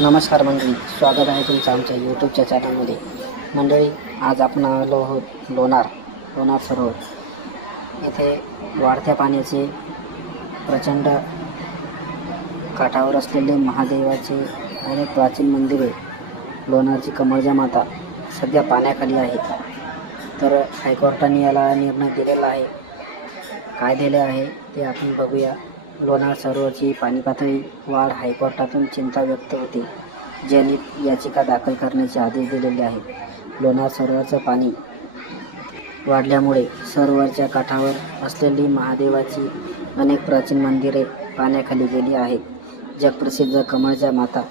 नमस्कार मंडळी स्वागत आहे तुमचं आमच्या यूट्यूबच्या चॅनलमध्ये मंडळी आज आपण आलो आहोत लोणार लोणार सरोवर. येथे वाढत्या पाण्याचे प्रचंड काठावर असलेले महादेवाचे अनेक प्राचीन मंदिरे लोणारची कमळजा माता सध्या पाण्याखाली आहे तर हायकोर्टाने याला निर्णय दिलेला आहे. काय दिले आहे ते आपण बघूया. लोणार सरोवरची पाणी पातळी वाढ हायकोर्टातून चिंता व्यक्त होते ज्यांनी याचिका दाखल करण्याचे आदेश दिलेले आहेत. लोणार सरोवरचं पाणी वाढल्यामुळे सरोवरच्या काठावर असलेली महादेवाची अनेक प्राचीन मंदिरे पाण्याखाली गेली आहेत. जगप्रसिद्ध कमळच्या माता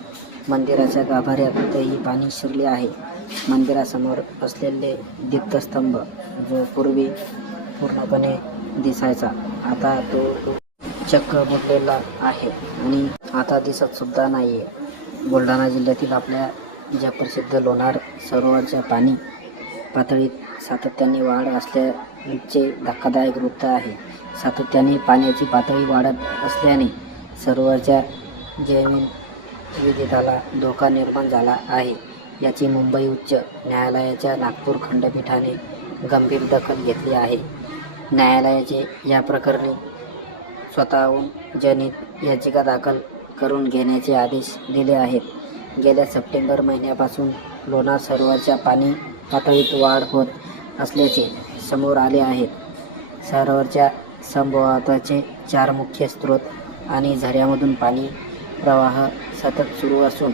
मंदिराच्या गाभाऱ्यातही पाणी शिरले आहे. मंदिरासमोर असलेले दीप्तस्तंभ जो पूर्वी पूर्णपणे दिसायचा आता तो चक्क बुडलेला आहे. आणि आता दिसत सुद्धा नाही आहे बुलढाणा जिल्ह्यातील आपल्या ज्या प्रसिद्ध लोणार सरोवरच्या पाणी पातळीत सातत्याने वाढ असल्याचे धक्कादायक वृत्त आहे. सातत्याने पाण्याची पातळी वाढत असल्याने सरोवरच्या जैविन विविधताला धोका निर्माण झाला आहे. याची मुंबई उच्च न्यायालयाच्या नागपूर खंडपीठाने गंभीर दखल घेतली आहे. न्यायालयाचे या प्रकरणी स्वतःहून जनहित याचिका दाखल करून घेण्याचे आदेश दिले आहेत. गेल्या सप्टेंबर महिन्यापासून लोणार सरोवरच्या पाणी पातळीत वाढ होत असल्याचे समोर आले आहेत सरोवरच्या संभवाताचे चार मुख्य स्रोत आणि झऱ्यामधून पाणी प्रवाह सतत सुरू असून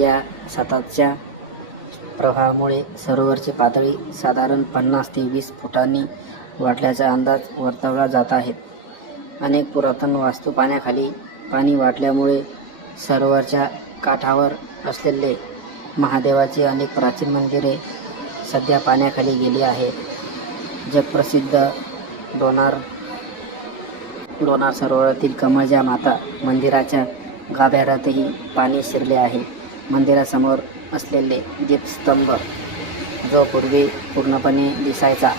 या सततच्या प्रवाहामुळे सरोवरची पातळी साधारण पन्नास ते वीस फुटांनी वाढल्याचा अंदाज वर्तवला जात आहे. अनेक पुरातन वास्तू पाण्याखाली पाणी वाटल्यामुळे सरोवरच्या काठावर असलेले महादेवाची अनेक प्राचीन मंदिरे सध्या पाण्याखाली गेली आहेत. जगप्रसिद्ध डोनार लोणार सरोवरातील कमळजा माता मंदिराच्या गाभाऱ्यातही पाणी शिरले आहे. मंदिरासमोर असलेले दीपस्तंभ जो पूर्वी पूर्णपणे दिसायचा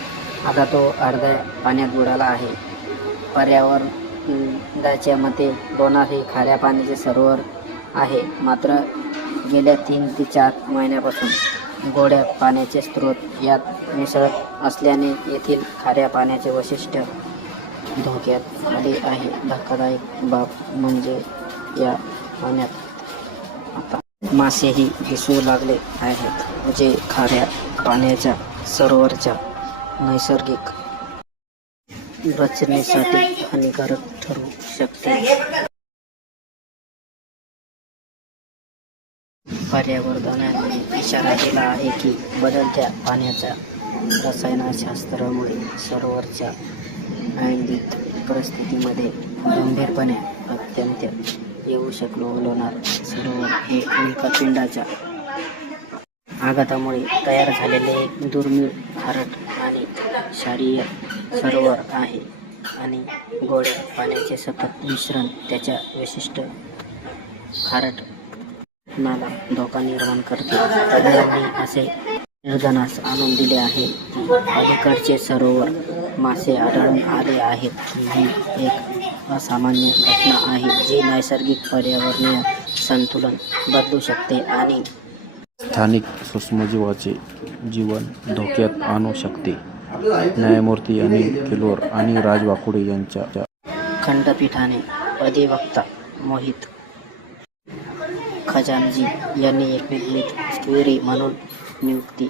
आता तो अर्ध्या पाण्यात बुडाला आहे. पर्यावरणाच्या मते लोणार हे खाऱ्या पाण्याचे सरोवर आहे. मात्र गेल्या तीन ते चार महिन्यापासून गोड्या पाण्याचे स्रोत यात मिसळत असल्याने येथील खाऱ्या पाण्याचे वैशिष्ट्य धोक्यात आले आहे. धक्कादायक बाब म्हणजे या पाण्यात आता मासेही दिसू लागले आहेत जे खाऱ्या पाण्याच्या सरोवरच्या नैसर्गिक रचनेसाठी हानिकारक ठरू शकते. पर्यावरणाने इशारा केला आहे की बदलत्या पाण्याच्या रसायनशास्त्रामुळे सरोवरच्या नैसर्गिक परिस्थितीमध्ये गंभीरपणे अत्यंत येऊ शकलो लोणार सरोवर हे उल्कापिंडाच्या आघातामुळे तयार झालेले एक दुर्मिळ खारट आणि क्षारीय सरोवर आहे आणि गोड्या पाण्याचे सतत मिश्रण त्याच्या विशिष्ट खारट नाला धोका निर्माण करते. तज्ञांनी असे निर्धनास आणून दिले आहे की अलीकडचे सरोवर मासे आढळून आले आहेत. ही एक असामान्य घटना आहे जी नैसर्गिक पर्यावरणीय संतुलन बदलू शकते आणि स्थानिक सूक्ष्मजीवाचे जीवन धोक्यात आणू शकते. न्यायमूर्ती अनिल किलोर आणि राज वाकुडे यांच्या खंडपीठाने अधिवक्ता मोहित खजानजी यांनी एकमेक क्वेरी म्हणून नियुक्ती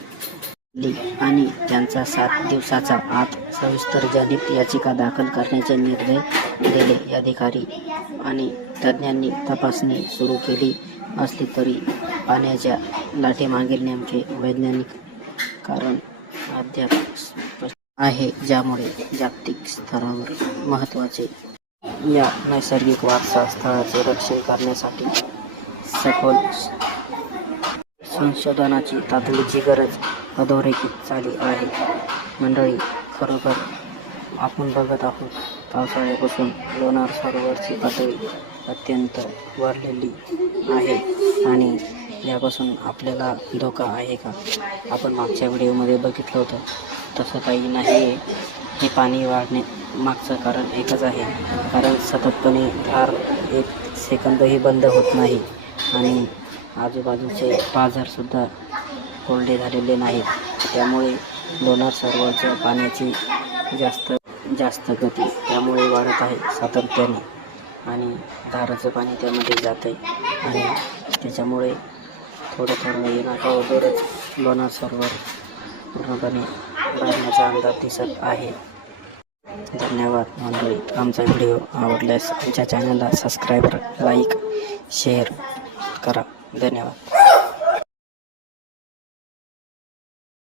दिली आणि त्यांचा सात दिवसाचा आत सविस्तर जनित याचिका दाखल करण्याचे निर्णय दिले. अधिकारी आणि तज्ज्ञांनी तपासणी सुरू केली असली तरी पाण्याच्या लाटेमागील नेमके वैज्ञानिक कारण अद्याप आहे ज्यामुळे जागतिक स्तरावर महत्त्वाचे या नैसर्गिक वारसा स्थळाचे रक्षण करण्यासाठी सखोल संशोधनाची तातडीची गरज अधोरेखित झाली आहे. मंडळी खरोखर आपण बघत आहोत पावसाळ्यापासून लोणार सरोवरची पातळी अत्यंत वाढलेली आहे आणि यापासून आपल्याला धोका आहे का? आपण मागच्या व्हिडिओमध्ये बघितलं होतं. तसं काही नाही आहे. हे पाणी वाढणे मागचं कारण एकच आहे. कारण सततपणे धार एक सेकंदही बंद होत नाही आणि आजूबाजूचे बाजारसुद्धा कोरडे झालेले नाहीत. त्यामुळे लोणार सरोवरच्या पाण्याची जास्त जास्त गती. त्यामुळे वाढत आहे सातत्याने. आणि धाराचं पाणी त्यामध्ये जात आहे आणि त्याच्यामुळे थोडं थोडं येणाऱ्यावरच लोणार सरोवर पूर्णपणे भरण्याचा अंदाज दिसत आहे. धन्यवाद मंडळी. आमचा व्हिडिओ आवडल्यास आमच्या चॅनलला सबस्क्राईब लाईक शेअर करा. धन्यवाद.